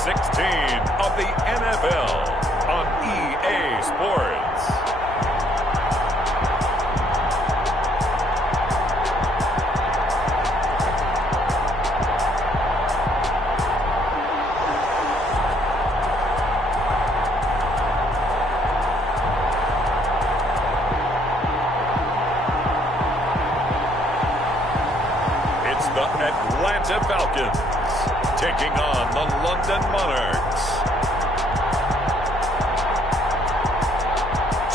16 of the NFL on EA Sports. The Atlanta Falcons taking on the London Monarchs.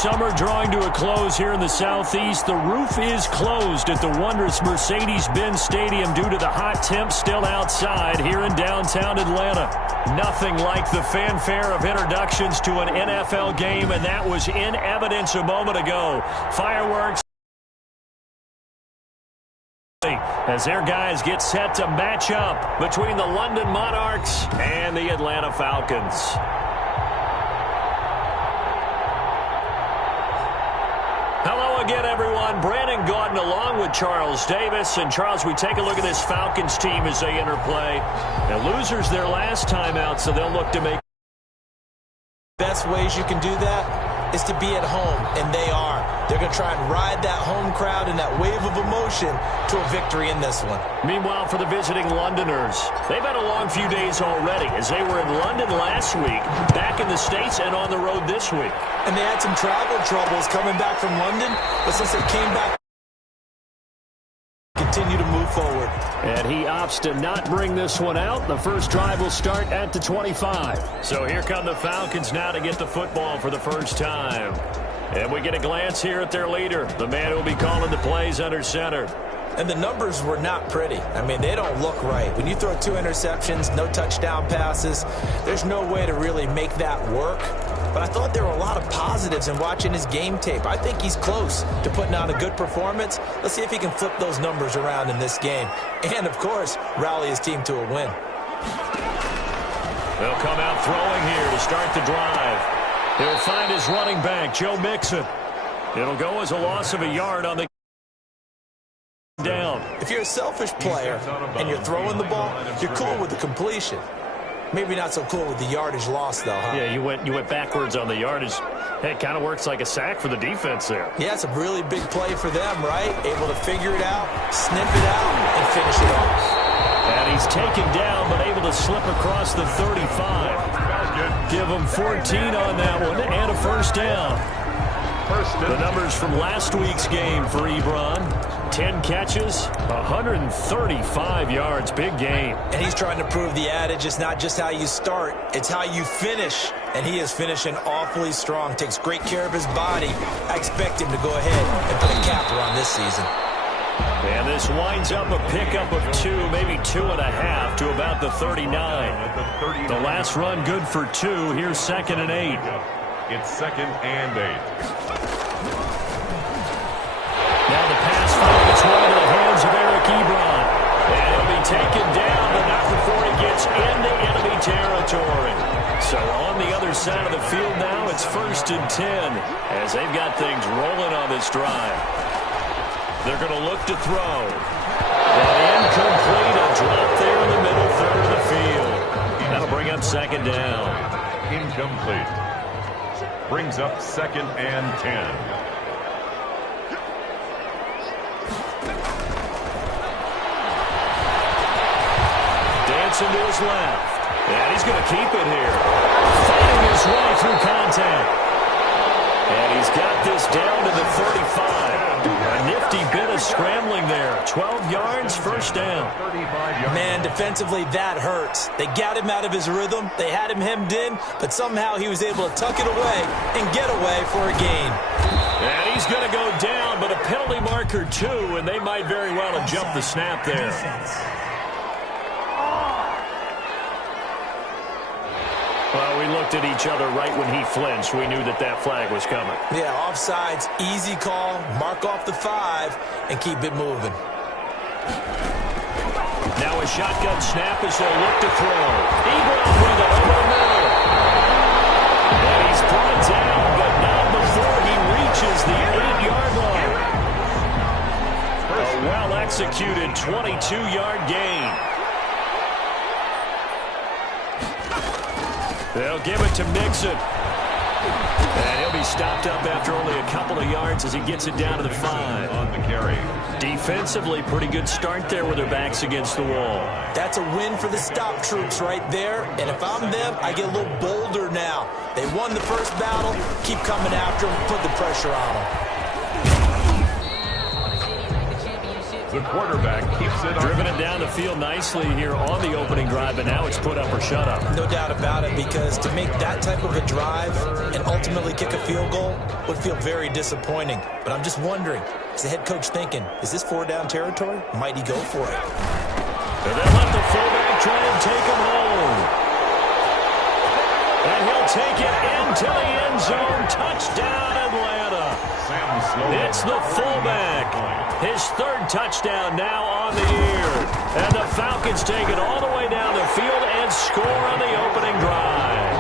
Summer drawing to a close here in the Southeast. The roof is closed at the wondrous Mercedes-Benz Stadium due to the hot temps still outside here in downtown Atlanta. Nothing like the fanfare of introductions to an NFL game, and that was in evidence a moment ago. Fireworks as their guys get set to match up between the London Monarchs and the Atlanta Falcons. Hello again, everyone. Brandon Gaudin along with Charles Davis. And, Charles, we take a look at this Falcons team as they interplay. The losers their last time out, so they'll look to make. Best ways you can do that is to be at home, and they are. They're going to try and ride that home crowd and that wave of emotion to a victory in this one. Meanwhile, for the visiting Londoners, they've had a long few days already as they were in London last week, back in the States, and on the road this week. And they had some travel troubles coming back from London, but since they came back, continue to move forward. And he opts to not bring this one out. The first drive will start at the 25. So here come the Falcons now to get the football for the first time. And we get a glance here at their leader, the man who will be calling the plays under center. And the numbers were not pretty. I mean, they don't look right. When you throw 2 interceptions, no touchdown passes, there's no way to really make that work. But I thought there were a lot of positives in watching his game tape. I think he's close to putting out a good performance. Let's see if he can flip those numbers around in this game. And, of course, rally his team to a win. They'll come out throwing here to start the drive. He'll find his running back, Joe Mixon. It'll go as a loss of a yard on the down. If you're a selfish player and you're throwing the ball, you're cool with the completion. Maybe not so cool with the yardage loss, though, huh? Yeah, you went backwards on the yardage. Hey, it kind of works like a sack for the defense there. Yeah, it's a really big play for them, right? Able to figure it out, snip it out, and finish it off. And he's taken down, but able to slip across the 35. Give him 14 on that one, and a first down. The numbers from last week's game for Ebron. 10 catches, 135 yards. Big game. And he's trying to prove the adage, it's not just how you start, it's how you finish. And he is finishing awfully strong. Takes great care of his body. I expect him to go ahead and put a capper on this season. And this winds up a pickup of 2, maybe 2.5 to about the 39. The last run good for 2. Here's 2nd and 8. It's 2nd and 8. Now the pass fake gets right into the hands of Eric Ebron. And he'll be taken down, but not before he gets into enemy territory. So on the other side of the field now, it's 1st and 10 as they've got things rolling on this drive. They're going to look to throw. And incomplete, a drop there in the middle third of the field. That'll bring up 2nd down. Incomplete. Brings up 2nd and 10. Dancing to his left. And he's going to keep it here. Fighting his way through contact. And he's got this down to the 35. A nifty bit of scrambling there. 12 yards, first down. Man, defensively, that hurts. They got him out of his rhythm. They had him hemmed in, but somehow he was able to tuck it away and get away for a gain. And he's going to go down, but a penalty marker, too, and they might very well have jumped the snap there. Well, we looked at each other right when he flinched. We knew that that flag was coming. Yeah, offsides, easy call, mark off the 5, and keep it moving. Now a shotgun snap as they'll look to throw. Ebron with it over the middle. And he's brought down, but not before he reaches the 8-yard line. A well-executed 22-yard gain. They'll give it to Mixon. And he'll be stopped up after only a couple of yards as he gets it down to the 5. On the carry. Defensively, pretty good start there with their backs against the wall. That's a win for the stop troops right there. And if I'm them, I get a little bolder now. They won the first battle. Keep coming after them. Put the pressure on them. The quarterback keeps it Driven it down the field nicely here on the opening drive, but now it's put up or shut up. No doubt about it, because to make that type of a drive and ultimately kick a field goal would feel very disappointing. But I'm just wondering, is the head coach thinking, is this 4-down territory? Might he go for it? And they'll let the fullback try and take him home. And he'll take it into the end zone. Touchdown, Atlanta. It's the fullback. His third touchdown now on the year. And the Falcons take it all the way down the field and score on the opening drive.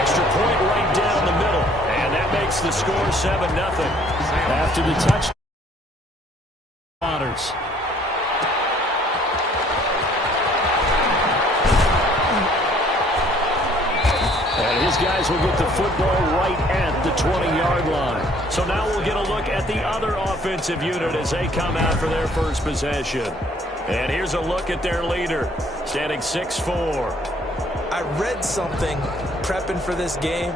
Extra point right down the middle. And that makes the score 7-0. After the touchdown. And his guys will get the football right at the 20-yard line. So now we'll get a look at the other offensive unit as they come out for their first possession. And here's a look at their leader, standing 6'4". I read something prepping for this game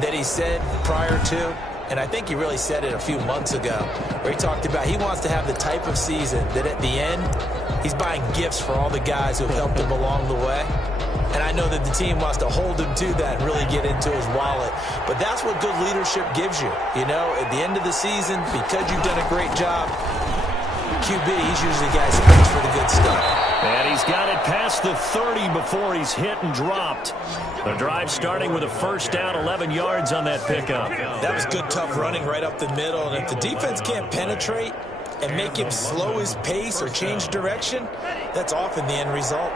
that he said prior to, and I think he really said it a few months ago, where he talked about he wants to have the type of season that at the end, he's buying gifts for all the guys who have helped him along the way. And I know that the team wants to hold him to that and really get into his wallet. But that's what good leadership gives you. You know, at the end of the season, because you've done a great job, QB, he's usually the guy who speaks for the good stuff. And he's got it past the 30 before he's hit and dropped. The drive starting with a first down, 11 yards on that pickup. That was good, tough running right up the middle. And if the defense can't penetrate and make him slow his pace or change direction, that's often the end result.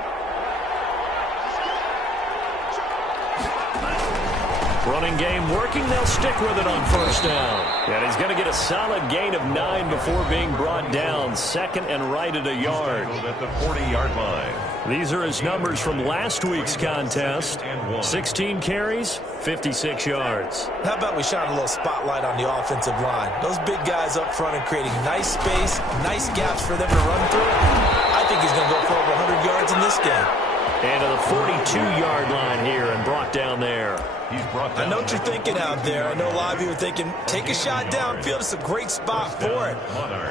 Running game working. They'll stick with it on first down. And he's going to get a solid gain of 9 before being brought down. Second and right at a yard. At the 40-yard line. These are his numbers from last week's contest. 16 carries, 56 yards. How about we shine a little spotlight on the offensive line? Those big guys up front are creating nice space, nice gaps for them to run through. I think he's going to go for over 100 yards in this game. And to the 42-yard line here and brought down there. He's brought down. I know what you're thinking out there. I know a lot of you are thinking, take a shot downfield. It's a great spot for it.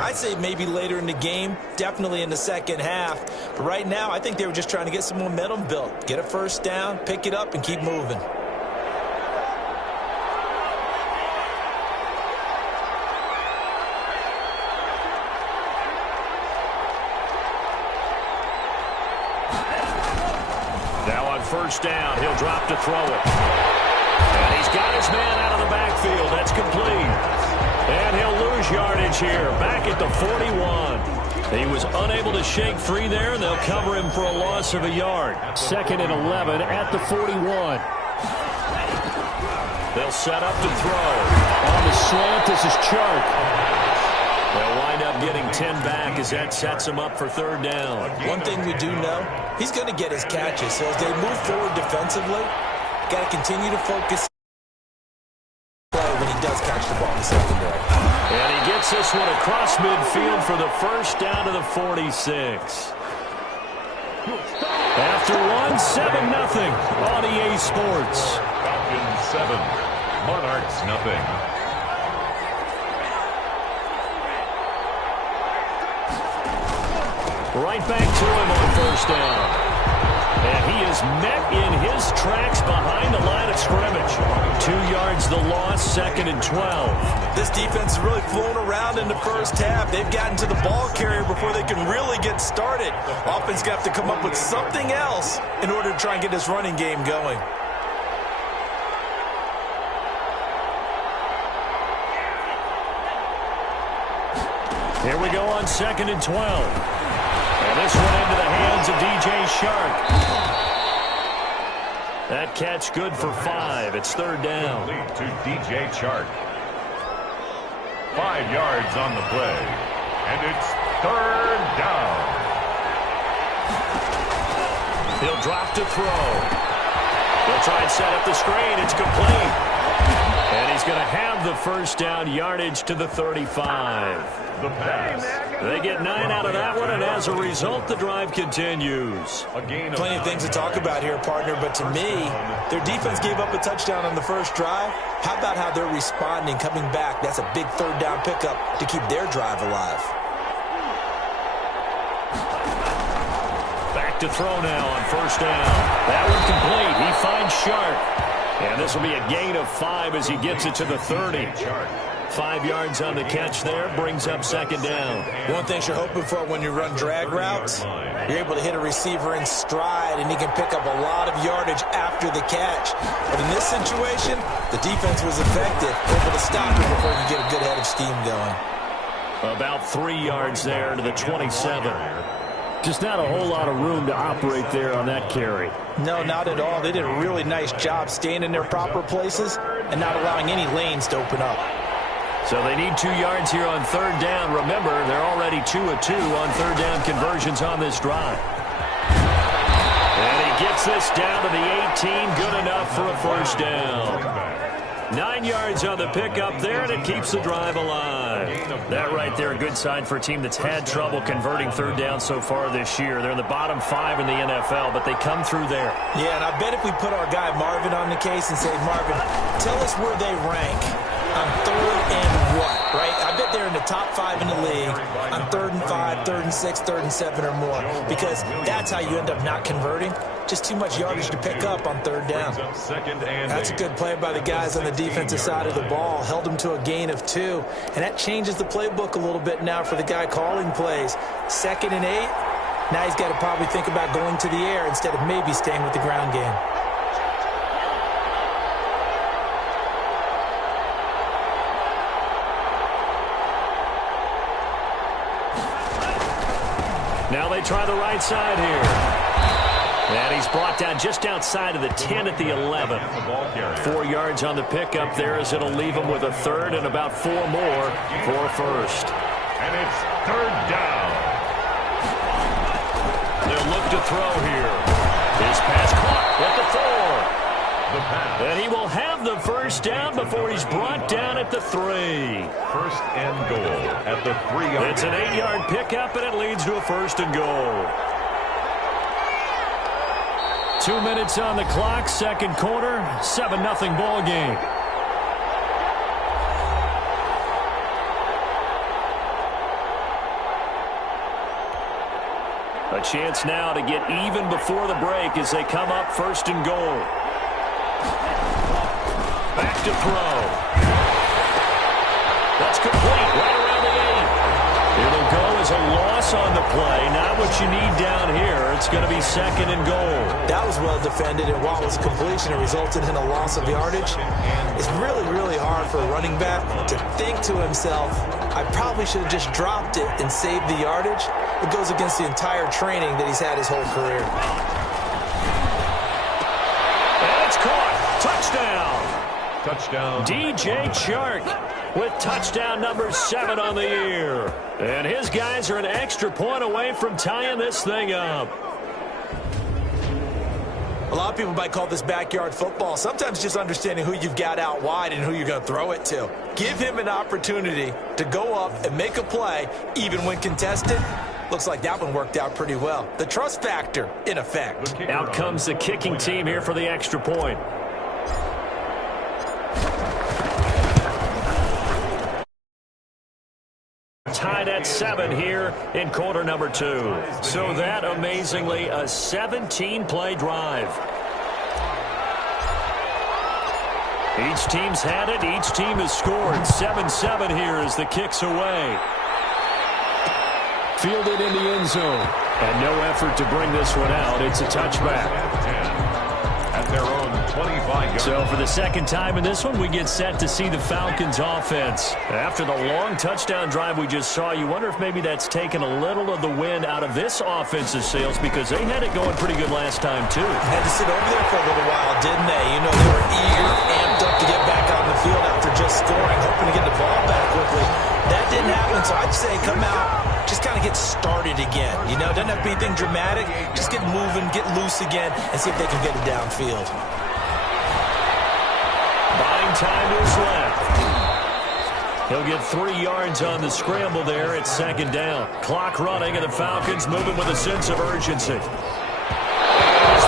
I'd say maybe later in the game, definitely in the second half. But right now, I think they were just trying to get some momentum built. Get a first down, pick it up, and keep moving. Now on first down, he'll drop to throw it. And he's got his man out of the backfield. That's complete. And he'll lose yardage here, back at the 41. He was unable to shake free there, and they'll cover him for a loss of a yard. Second and 11 at the 41. They'll set up to throw. On the slant, this is Chark. They'll wind up getting 10 back as that sets him up for third down. One thing we do know, he's going to get his catches. So as they move forward defensively, got to continue to focus when he does catch the ball in the secondary. And he gets this one across midfield for the first down to the 46. After one, 7-0 on EA Sports. Falcons 7, Monarchs nothing. Right back to him on first down. And he is met in his tracks behind the line of scrimmage. 2 yards the loss, second and 12. This defense is really flown around in the first half. They've gotten to the ball carrier before they can really get started. Offense got to come up with something else in order to try and get this running game going. Here we go on second and 12. And this one into the hands of DJ Chark. That catch good for 5. It's third down. Lead to DJ Chark. 5 yards on the play. And it's third down. He'll drop to throw. He'll try and set up the screen. It's complete. And he's going to have the first down, yardage to the 35. The pass. They get 9 out of that one, and as a result, the drive continues. Plenty of things to talk about here, partner, but to me, their defense gave up a touchdown on the first drive. How about how they're responding, coming back? That's a big third down pickup to keep their drive alive. Back to throw now on first down. That one complete. He finds Sharp. And this will be a gain of 5 as he gets it to the 30. 5 yards on the catch there, brings up second down. One thing you're hoping for when you run drag routes, you're able to hit a receiver in stride, and he can pick up a lot of yardage after the catch. But in this situation, the defense was effective, able to stop him before he could get a good head of steam going. About 3 yards there to the 27. Just not a whole lot of room to operate there on that carry. No, not at all. They did a really nice job staying in their proper places and not allowing any lanes to open up. So they need 2 yards here on third down. Remember, they're already 2 of 2 on third down conversions on this drive. And he gets this down to the 18. Good enough for a first down. 9 yards on the pickup there, and it keeps the drive alive. That right there, a good sign for a team that's had trouble converting third down so far this year. They're in the bottom 5 in the NFL, but they come through there. Yeah, and I bet if we put our guy Marvin on the case and say, Marvin, tell us where they rank on third and what, right? I bet they're in the top 5 in the league on 3rd and 5, 3rd and 6, 3rd and 7 or more, because that's how you end up not converting. Just too much yardage to pick up on third down. That's a good play by the guys on the defensive side of the ball. Held them to a gain of 2. And that changes the playbook a little bit now for the guy calling plays. 2nd and 8. Now he's got to probably think about going to the air instead of maybe staying with the ground game. Now they try the right side here. And he's brought down just outside of the 10 at the 11. 4 yards on the pickup there as it'll leave him with a third and about 4 more for a first. And it's third down. They'll look to throw here. His pass caught at the 4. The pass. And he will have the first down before he's brought down at the 3. First and goal at the 3-yard. It's an 8-yard pickup, and it leads to a first and goal. 2 minutes on the clock, second quarter, 7-0 ball game. A chance now to get even before the break as they come up first and goal. Back to throw. That's complete right around the 8. It'll go as a loss on the play. Not what you need down here. It's going to be second and goal. That was well defended, and while it was completion, it resulted in a loss of yardage. It's really, really hard for a running back to think to himself, I probably should have just dropped it and saved the yardage. It goes against the entire training that he's had his whole career. And it's caught. Touchdown. Touchdown. DJ Chark with touchdown number 7 on the year. And his guys are an extra point away from tying this thing up. A lot of people might call this backyard football. Sometimes just understanding who you've got out wide and who you're going to throw it to. Give him an opportunity to go up and make a play, even when contested. Looks like that one worked out pretty well. The trust factor, in effect. Out comes the kicking team here for the extra point. Tied at 7 here in quarter number 2. So that, amazingly, a 17-play drive. Each team's had it. Each team has scored. 7-7 here as the kick's away. Fielded in the end zone. And no effort to bring this one out. It's a touchback. At their own 25-yard. So for the second time in this one, we get set to see the Falcons offense. After the long touchdown drive we just saw, you wonder if maybe that's taken a little of the wind out of this offensive sails, because they had it going pretty good last time too. Had to sit over there for a little while, didn't they? You know, they were eager, amped up to get back on the field after just scoring, hoping to get the ball back quickly. That didn't happen, so I'd say come out, just kind of get started again. You know, doesn't have to be anything dramatic. Just get moving, get loose again, and see if they can get it downfield. time is left. He'll get 3 yards on the scramble there at second down. Clock running, and the Falcons moving with a sense of urgency. His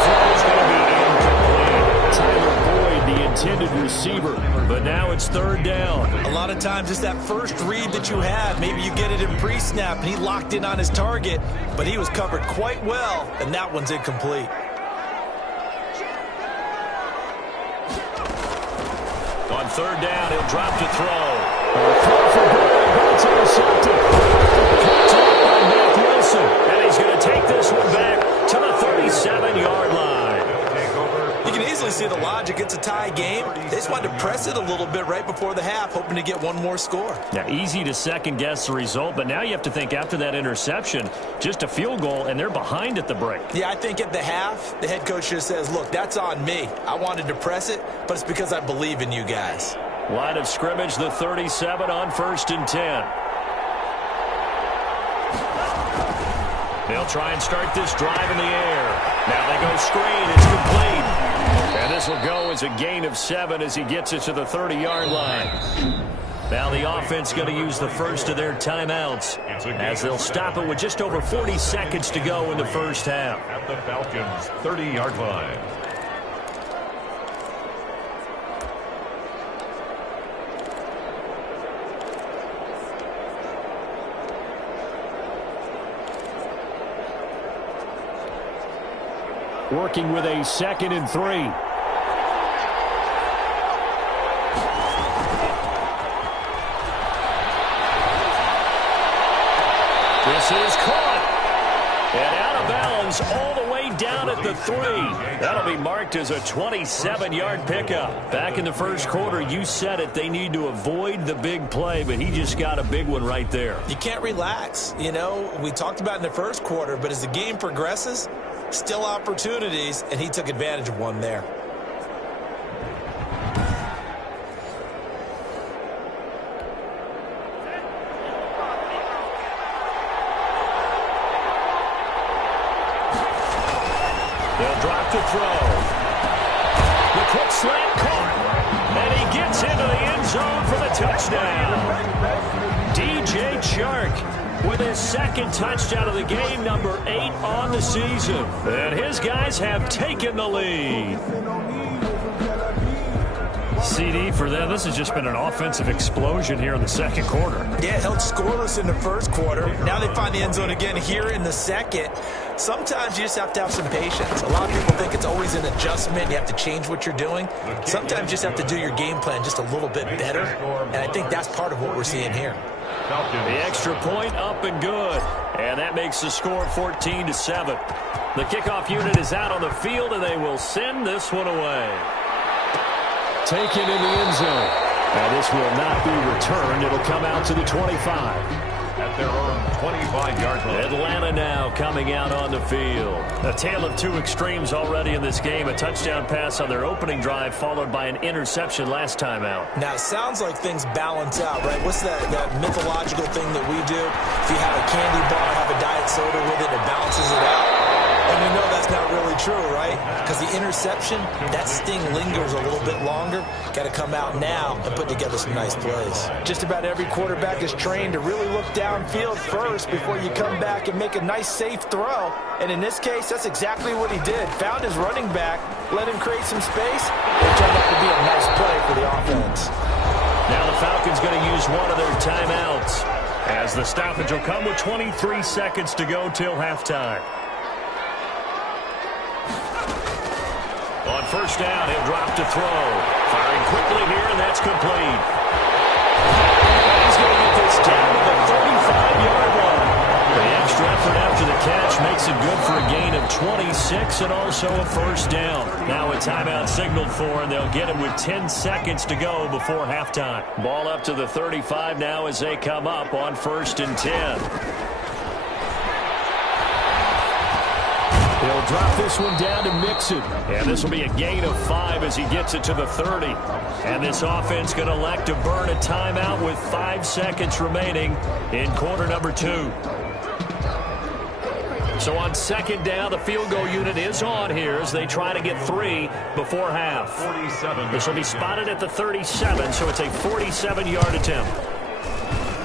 throw's going to be incomplete. Tyler Boyd, the intended receiver, but now it's third down. A lot of times it's that first read that you had. Maybe you get it in pre-snap, and he locked in on his target, but he was covered quite well, and that one's incomplete. On third down, he'll drop to throw. Throw for Boyd, but it's intercepted. Picked up by Matt Wilson, and he's going to take this one back to the 37-yard line. You can easily see the logic. It's a tie game. They just wanted to press it a little bit right before the half, hoping to get one more score. Now, easy to second-guess the result, but now you have to think after that interception, just a field goal, and they're behind at the break. Yeah, I think at the half, the head coach just says, look, that's on me. I wanted to press it, but it's because I believe in you guys. Line of scrimmage, the 37 on 1st and 10. They'll try and start this drive in the air. Now they go screen. It's complete. And this will go as a gain of 7 as he gets it to the 30-yard line. Now the offense going to use the first of their timeouts as they'll stop it with just over 40 seconds to go in the first half. At the Falcons' 30-yard line. Working with a 2nd and 3. This is caught. And out of bounds all the way down at the 3. That'll be marked as a 27-yard pickup. Back in the first quarter, you said it, they need to avoid the big play, but he just got a big one right there. You can't relax. You know, we talked about in the first quarter, but as the game progresses, still opportunities, and he took advantage of one there. They'll drop to throw. The quick slant caught, and he gets into the end zone for the touchdown. DJ Chark with his 2nd touchdown of the game, number 8 on the season. And his guys have taken the lead. CD for them. This has just been an offensive explosion here in the second quarter. Yeah, held scoreless in the first quarter. Now they find the end zone again here in the second. Sometimes you just have to have some patience. A lot of people think it's always an adjustment. You have to change what you're doing. Sometimes you just have to do your game plan just a little bit better. And I think that's part of what we're seeing here. The extra point up and good. And that makes the score 14-7. The kickoff unit is out on the field, and they will send this one away. Taken in the end zone. And this will not be returned. It'll come out to the 25. At their own 25-yard line. Atlanta now coming out on the field. A tale of two extremes already in this game. A touchdown pass on their opening drive followed by an interception last time out. Now, it sounds like things balance out, right? What's that mythological thing that we do? If you have a candy bar, have a diet soda with it, it balances it out. And we know that's not really true, right? Because the interception, that sting lingers a little bit longer. Got to come out now and put together some nice plays. Just about every quarterback is trained to really look downfield first before you come back and make a nice, safe throw. And in this case, that's exactly what he did. Found his running back, let him create some space. It turned out to be a nice play for the offense. Now the Falcons going to use one of their timeouts as the stoppage will come with 23 seconds to go till halftime. On first down, he'll drop to throw. Firing quickly here, and that's complete. He's going to get this down to the 35-yard line. The extra effort after the catch makes it good for a gain of 26 and also a first down. Now a timeout signaled for, and they'll get him with 10 seconds to go before halftime. Ball up to the 35 now as they come up on 1st and 10. He'll drop this one down to Mixon. And this will be a gain of 5 as he gets it to the 30. And this offense going to elect to burn a timeout with 5 seconds remaining in quarter number 2. So on second down, the field goal unit is on here as they try to get 3 before half. 47. This will be spotted at the 37, so it's a 47-yard attempt.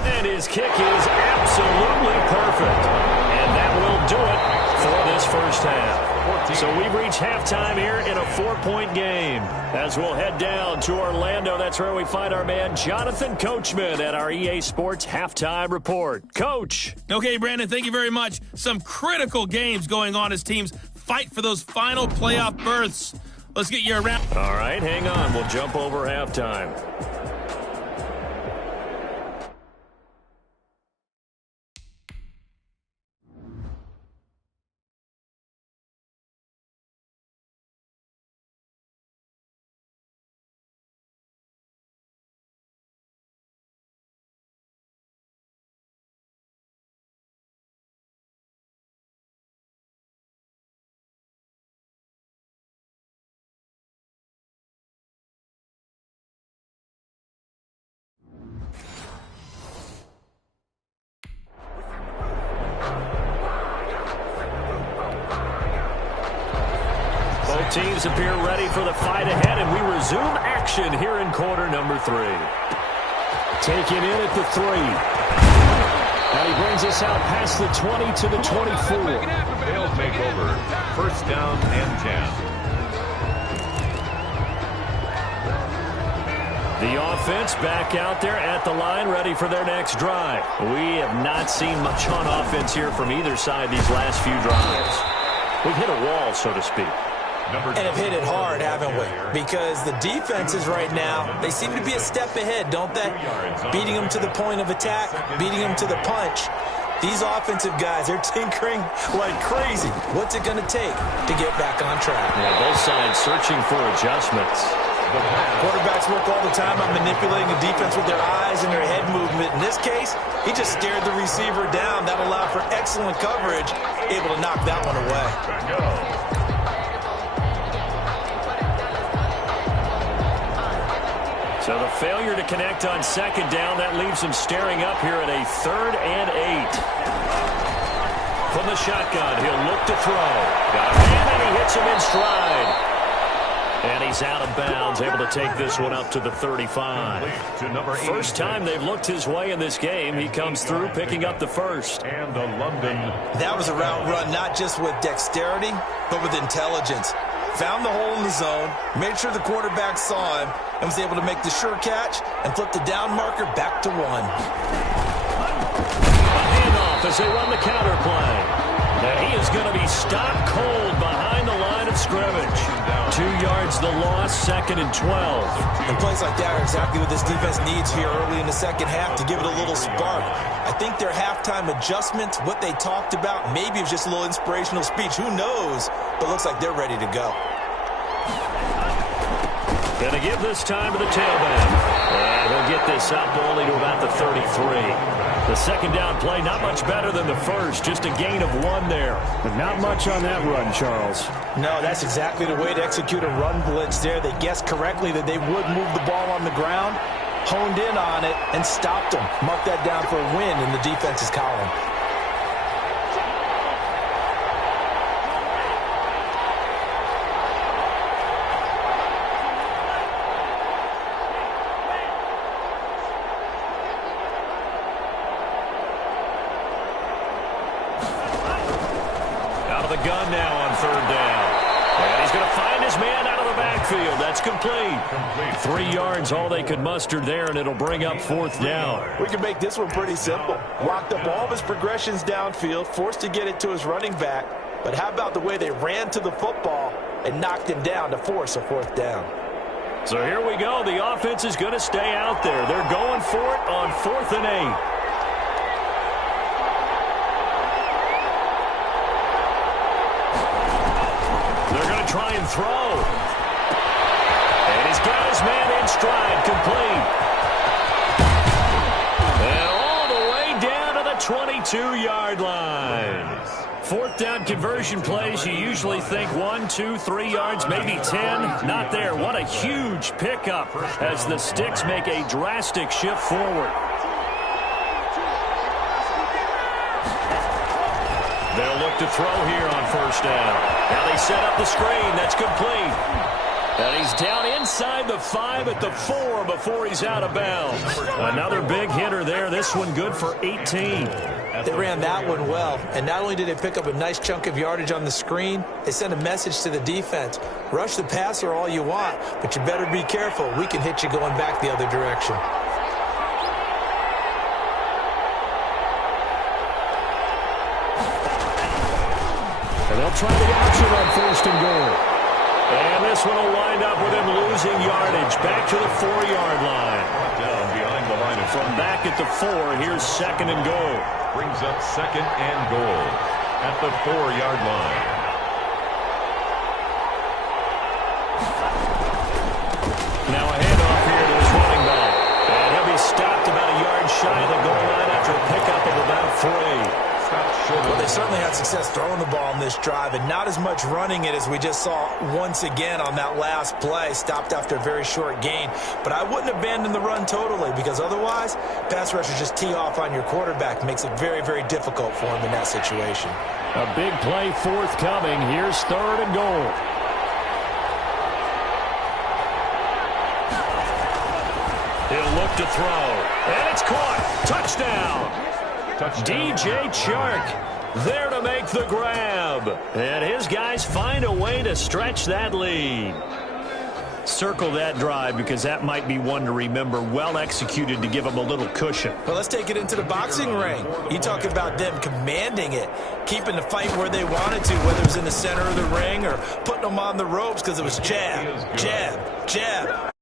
And his kick is absolutely perfect. And that will do it for this first half. So we've reached halftime here in a 4-point game. As we'll head down to Orlando, that's where we find our man Jonathan Coachman at our EA Sports Halftime Report. Coach. Okay, Brandon, thank you very much. Some critical games going on as teams fight for those final playoff berths. Let's get you around. All right, hang on. We'll jump over halftime. Both teams appear ready for the fight ahead, and we resume action here in quarter number 3. Taken in at the 3. And he brings us out past the 20 to the 24. They'll take over. First down and 10. The offense back out there at the line, ready for their next drive. We have not seen much on offense here from either side these last few drives. We've hit a wall, so to speak. And have hit it hard, haven't we? Because the defenses right now, they seem to be a step ahead, don't they? Beating them to the point of attack, beating them to the punch. These offensive guys, they're tinkering like crazy. What's it going to take to get back on track? Yeah, both sides searching for adjustments. Quarterbacks work all the time on manipulating the defense with their eyes and their head movement. In this case, he just stared the receiver down. That allowed for excellent coverage, able to knock that one away. So the failure to connect on second down, that leaves him staring up here at a 3rd and 8. From the shotgun, he'll look to throw. Got a man, and he hits him in stride. And he's out of bounds, able to take this one up to the 35. First time they've looked his way in this game. He comes through, picking up the first. And the London. That was a route run not just with dexterity, but with intelligence. Found the hole in the zone, made sure the quarterback saw him, and was able to make the sure catch and flip the down marker back to 1. A handoff as they run the counter play. And he is going to be stopped cold behind the line of scrimmage. 2 yards the loss, 2nd and 12. And plays like that are exactly what this defense needs here early in the second half to give it a little spark. I think their halftime adjustments, what they talked about, maybe it was just a little inspirational speech. Who knows? But looks like they're ready to go. Going to give this time to the tailback. And he'll get this up only to about the 33. The second down play, not much better than the first. Just a gain of 1 there. But not much on that run, Charles. No, that's exactly the way to execute a run blitz there. They guessed correctly that they would move the ball on the ground, honed in on it, and stopped them. Mark that down for a win in the defense's column. Gun now on 3rd down. And he's going to find his man out of the backfield. That's complete. 3 yards, all they could muster there, and it'll bring up 4th down. We can make this one pretty simple. Walked up all of his progressions downfield, forced to get it to his running back. But how about the way they ran to the football and knocked him down to force a 4th down? So here we go. The offense is going to stay out there. They're going for it on 4th and 8. Try and throw. And he's got his man in stride, complete. And all the way down to the 22-yard line. 4th down conversion plays, you usually think 1, 2, 3 yards, maybe 10. Not there. What a huge pickup as the Sticks make a drastic shift forward. They'll look look to throw here on first down. Now they set up the screen. That's complete. And he's down inside the 5 at the 4 before he's out of bounds. Another big hitter there. This one good for 18. They ran that one well, and not only did they pick up a nice chunk of yardage on the screen, they sent a message to the defense. Rush the passer all you want, but you better be careful. We can hit you going back the other direction. And they'll try the option on first and goal. And this one will wind up with him losing yardage back to the 4-yard line. Down behind the line of From back at the 4, here's second and goal. brings up second and goal at the 4-yard line. Now a handoff here to his running back. And he'll be stopped about a yard shy of the goal line after a pickup of about 3. Well, they certainly had success throwing the ball in this drive, and not as much running it as we just saw once again on that last play. Stopped after a very short gain. But I wouldn't abandon the run totally, because otherwise, pass rushers just tee off on your quarterback. Makes it very, very difficult for him in that situation. A big play forthcoming. Here's third and goal. He'll look to throw. And it's caught. Touchdown. DJ Chark there to make the grab. And his guys find a way to stretch that lead. Circle that drive because that might be one to remember. Well executed to give them a little cushion. Well, let's take it into the boxing ring. You talk about them commanding it, keeping the fight where they wanted to, whether it was in the center of the ring or putting them on the ropes because it was jab, jab, jab.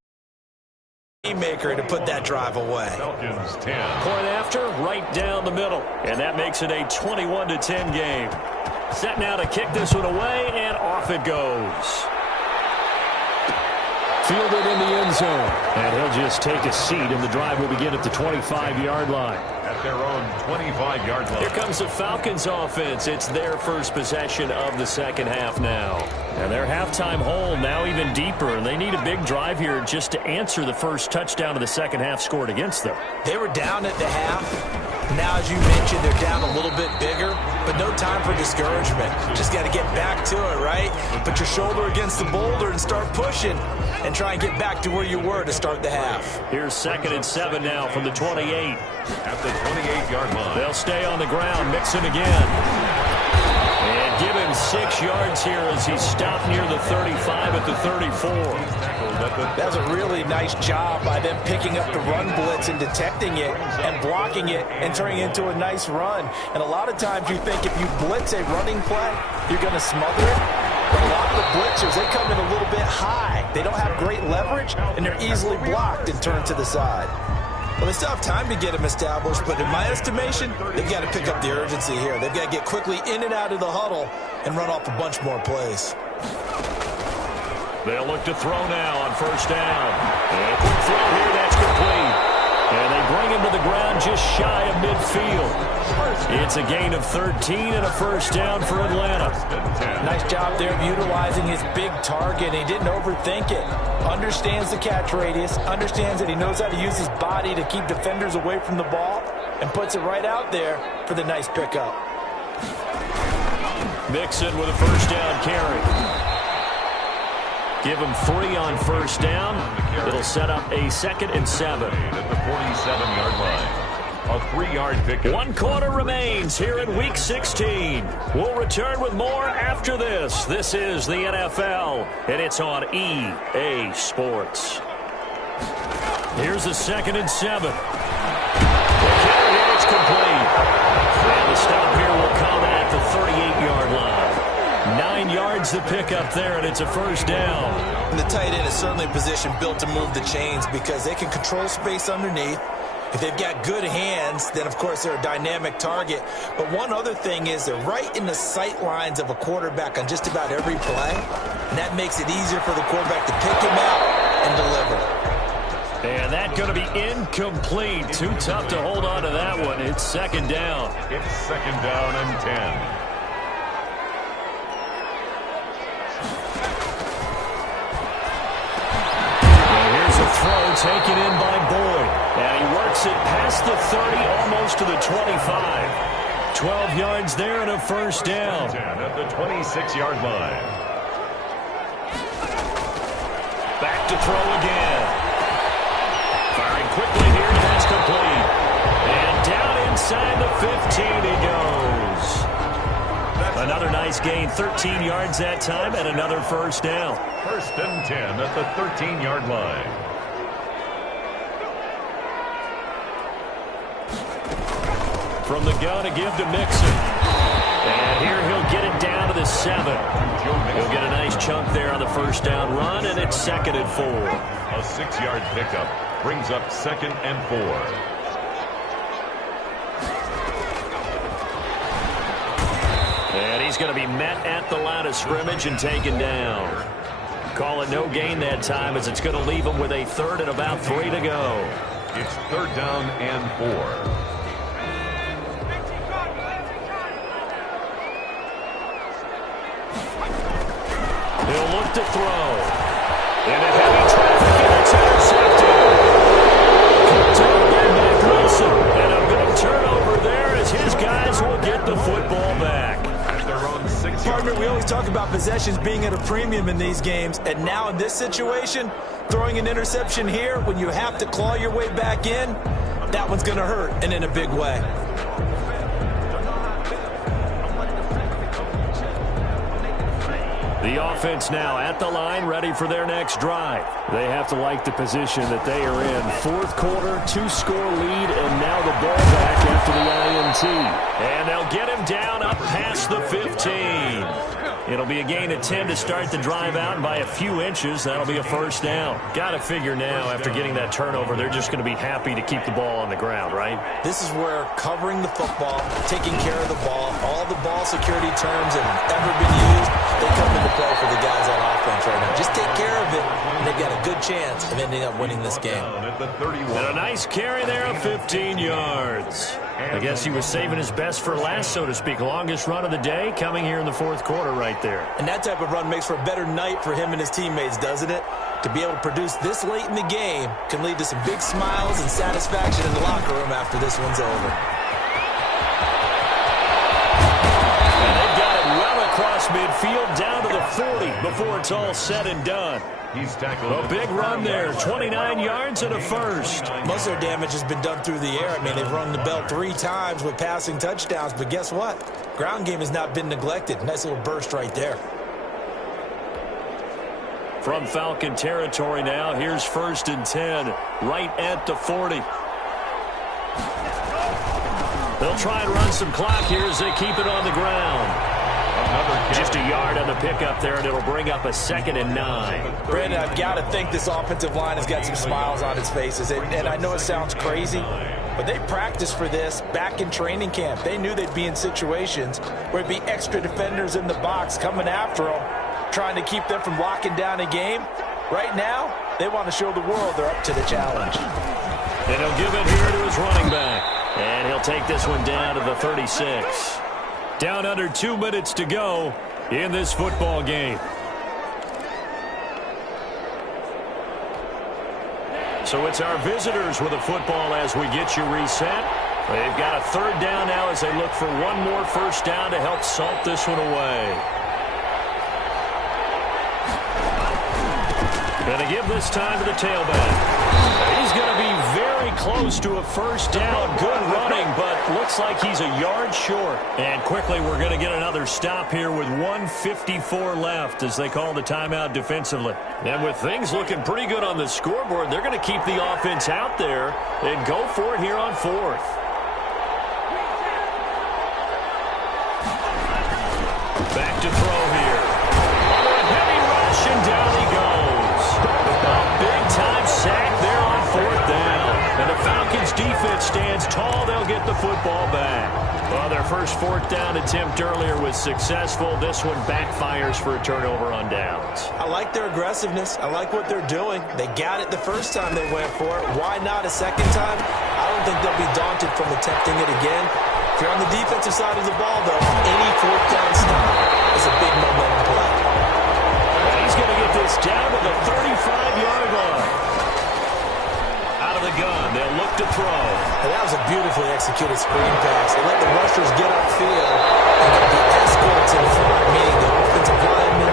Maker to put that drive away. Falcons 10. Point after, right down the middle. And that makes it a 21-10 game. Set now to kick this one away, and off it goes. Fielded in the end zone. And he'll just take a seat, and the drive will begin at the 25-yard line. At their own 25-yard line. Here comes the Falcons offense. It's their first possession of the second half now. And their halftime hole now even deeper, and they need a big drive here just to answer the first touchdown of the second half scored against them. They were down at the half. Now, as you mentioned, they're down a little bit bigger, but no time for discouragement. Just got to get back to it, right? Put your shoulder against the boulder and start pushing and try and get back to where you were to start the half. Here's 2nd and 7 now from the 28. At the 28-yard line. They'll stay on the ground, mixing again. And give him 6 yards here as he's stopped near the 35 at the 34. That was a really nice job by them picking up the run blitz and detecting it and blocking it and turning it into a nice run. And a lot of times you think if you blitz a running play, you're going to smother it. But a lot of the blitzers, they come in a little bit high. They don't have great leverage, and they're easily blocked and turned to the side. Well, they still have time to get them established, but in my estimation, they've got to pick up the urgency here. They've got to get quickly in and out of the huddle and run off a bunch more plays. They'll look to throw now on first down. And a quick throw here, that's complete. And they bring him to the ground just shy of midfield. It's a gain of 13 and a first down for Atlanta. Nice job there of utilizing his big target. He didn't overthink it. Understands the catch radius. Understands that he knows how to use his body to keep defenders away from the ball. And puts it right out there for the nice pickup. Mixon with a first down carry. Give him 3 on first down. It'll set up a 2nd and 7. At the 47-yard line. A 3-yard pickup. 1 quarter remains here in Week 16. We'll return with more after this. This is the NFL, and it's on EA Sports. Here's the 2nd and 7. It's complete. And the stop here will come at the 38-yard line. 9 yards to pick up there, and it's a first down. And the tight end is certainly a position built to move the chains because they can control space underneath. If they've got good hands, then, of course, they're a dynamic target. But one other thing is they're right in the sight lines of a quarterback on just about every play. And that makes it easier for the quarterback to pick him out and deliver. And that's going to be incomplete. Too tough to hold on to that one. It's 2nd down. It's 2nd down and 10. Throw taken in by Boyd. And he works it past the 30, almost to the 25. 12 yards there and a first down. 10 at the 26-yard line. Back to throw again. Firing quickly here, and that's complete. And down inside the 15 he goes. Another nice gain, 13 yards that time, and another first down. First and 10 at the 13-yard line. From the gun to give to Mixon. And here he'll get it down to the 7. He'll get a nice chunk there on the first down run, and it's 2nd and 4. A 6-yard pickup brings up 2nd and 4. And he's going to be met at the line of scrimmage and taken down. Call it no gain that time, as it's going to leave him with a 3rd and about 3 to go. It's 3rd down and 4. He'll look to throw. In a heavy traffic, and it's intercepted. Picked up by Matt Wilson. And a big turnover there as his guys will get the football back. At their own 6 yard. Partner, we always talk about possessions being at a premium in these games, and now in this situation, throwing an interception here when you have to claw your way back in, that one's going to hurt, and in a big way. The offense now at the line, ready for their next drive. They have to like the position that they are in. 4th quarter, 2-score lead, and now the ball back after the INT. And they'll get him down up past the 15. It'll be a gain of 10 to start the drive out, and by a few inches, that'll be a first down. Got to figure now, after getting that turnover, they're just going to be happy to keep the ball on the ground, right? This is where covering the football, taking care of the ball, all the ball security terms that have ever been used, they come into play for the guys on offense right now. Just take care of it, and they've got a good chance of ending up winning this game. And a nice carry there of 15 yards. I guess he was saving his best for last, so to speak. Longest run of the day coming here in the 4th quarter right there. And that type of run makes for a better night for him and his teammates, doesn't it? To be able to produce this late in the game can lead to some big smiles and satisfaction in the locker room after this one's over. And they've got it well across midfield down to the 40 before it's all said and done. He's tackled. A big run there, 29 yards and a first. Most of their damage has been done through the air. I mean, they've rung the bell 3 times with passing touchdowns, but guess what? Ground game has not been neglected. Nice little burst right there. From Falcon territory now, here's 1st and 10, right at the 40. They'll try and run some clock here as they keep it on the ground. Just a yard on the pickup there, and it'll bring up a 2nd and 9. Brandon, I've got to think this offensive line has got some smiles on its faces. And I know it sounds crazy, but they practiced for this back in training camp. They knew they'd be in situations where it'd be extra defenders in the box coming after them, trying to keep them from locking down a game. Right now, they want to show the world they're up to the challenge. And he'll give it here to his running back. And he'll take this one down to the 36. Down under 2 minutes to go in this football game. So it's our visitors with a football as we get you reset. They've got a 3rd down now as they look for one more first down to help salt this one away. Going to give this time to the tailback. He's going to be very close to a first down. Good running, but looks like he's a yard short. And quickly, we're going to get another stop here with 1:54 left as they call the timeout defensively. And with things looking pretty good on the scoreboard, they're going to keep the offense out there and go for it here on 4th. Back to throw here. On a heavy rush, and down he goes. A big-time sack there on 4th down. And the Falcons' defense stands tall. They'll get the football back. Well, their first 4th down attempt earlier was successful. This one backfires for a turnover on downs. I like their aggressiveness. I like what they're doing. They got it the first time they went for it. Why not a second time? I don't think they'll be daunted from attempting it again. If you're on the defensive side of the ball, though, any 4th down stop is a big momentum play. And he's going to get this down to the 35-yard line. Out of the gun, they'll look to throw. And that was a beautifully executed screen pass. They let the rushers get upfield and get the escorts in front, meaning the offensive linemen,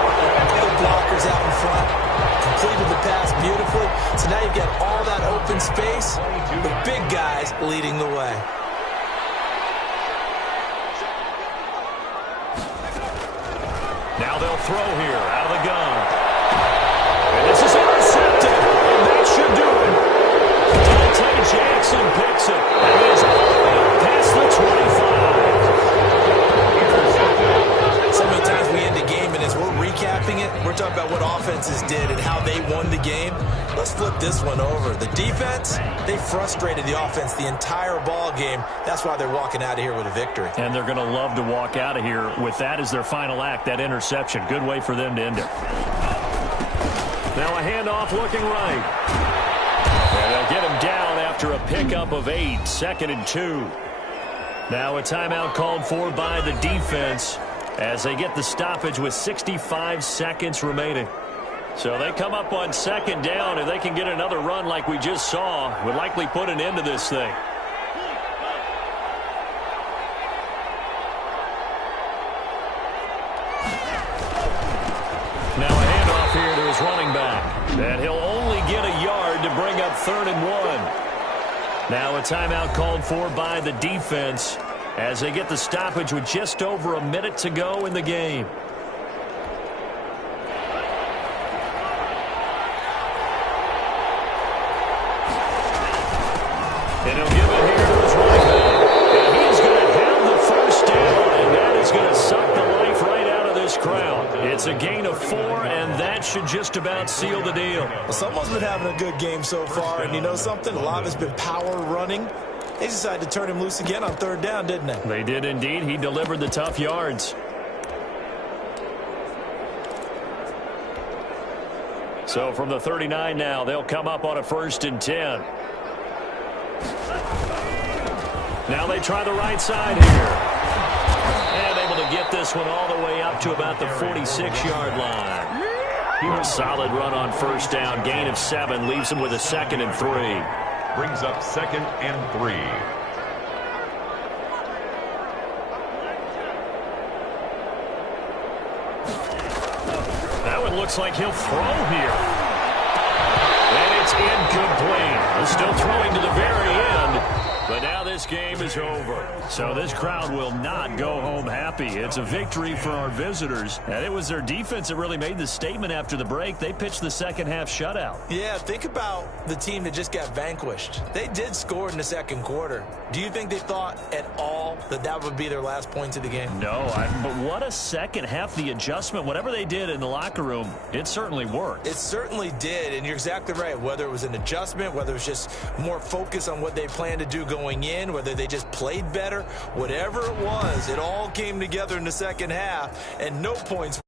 other blockers out in front. Completed the pass beautifully. So now you've got all that open space with big guys leading the way. Now they'll throw here out of the gun. And this is intercepted. And that should do it. Dante Jackson picks it. And is all the way up past the 25. So many times we end a game, and as we're recapping it, we're talking about what offenses did and how they won the game. Let's flip this one over. The defense, they frustrated the offense the entire ball game. That's why they're walking out of here with a victory. And they're going to love to walk out of here with that as their final act, that interception. Good way for them to end it. Now a handoff looking right. And they'll get him down after a pickup of 8, 2nd and 2. Now a timeout called for by the defense as they get the stoppage with 65 seconds remaining. So they come up on 2nd down. If they can get another run like we just saw, would likely put an end to this thing. Now a handoff here to his running back. And he'll only get a yard to bring up 3rd and 1. Now a timeout called for by the defense as they get the stoppage with just over a minute to go in the game. And he'll give it here to his running back. And he's going to have the first down, and that is going to suck the life right out of this crowd. It's a gain of 4, and that should just about seal the deal. Well, someone's been having a good game so far, and you know something? A lot of it's been power running. They decided to turn him loose again on 3rd down, didn't they? They did indeed. He delivered the tough yards. So from the 39 now, they'll come up on a 1st and 10. Now they try the right side here. And able to get this one all the way up to about the 46-yard line. A solid run on 1st down. Gain of 7 leaves him with a 2nd and 3. Brings up 2nd and 3. That one looks like he'll throw here. And it's incomplete. They're still throwing to the very end. But now this game is over. So this crowd will not go home happy. It's a victory for our visitors. And it was their defense that really made the statement after the break. They pitched the second half shutout. Yeah, think about the team that just got vanquished. They did score in the 2nd quarter. Do you think they thought at all that that would be their last points of the game? No, but what a second half. The adjustment, whatever they did in the locker room, it certainly worked. It certainly did, and you're exactly right. Whether it was an adjustment, whether it was just more focus on what they planned to do going in, whether they just played better, whatever it was, it all came together in the second half, and no points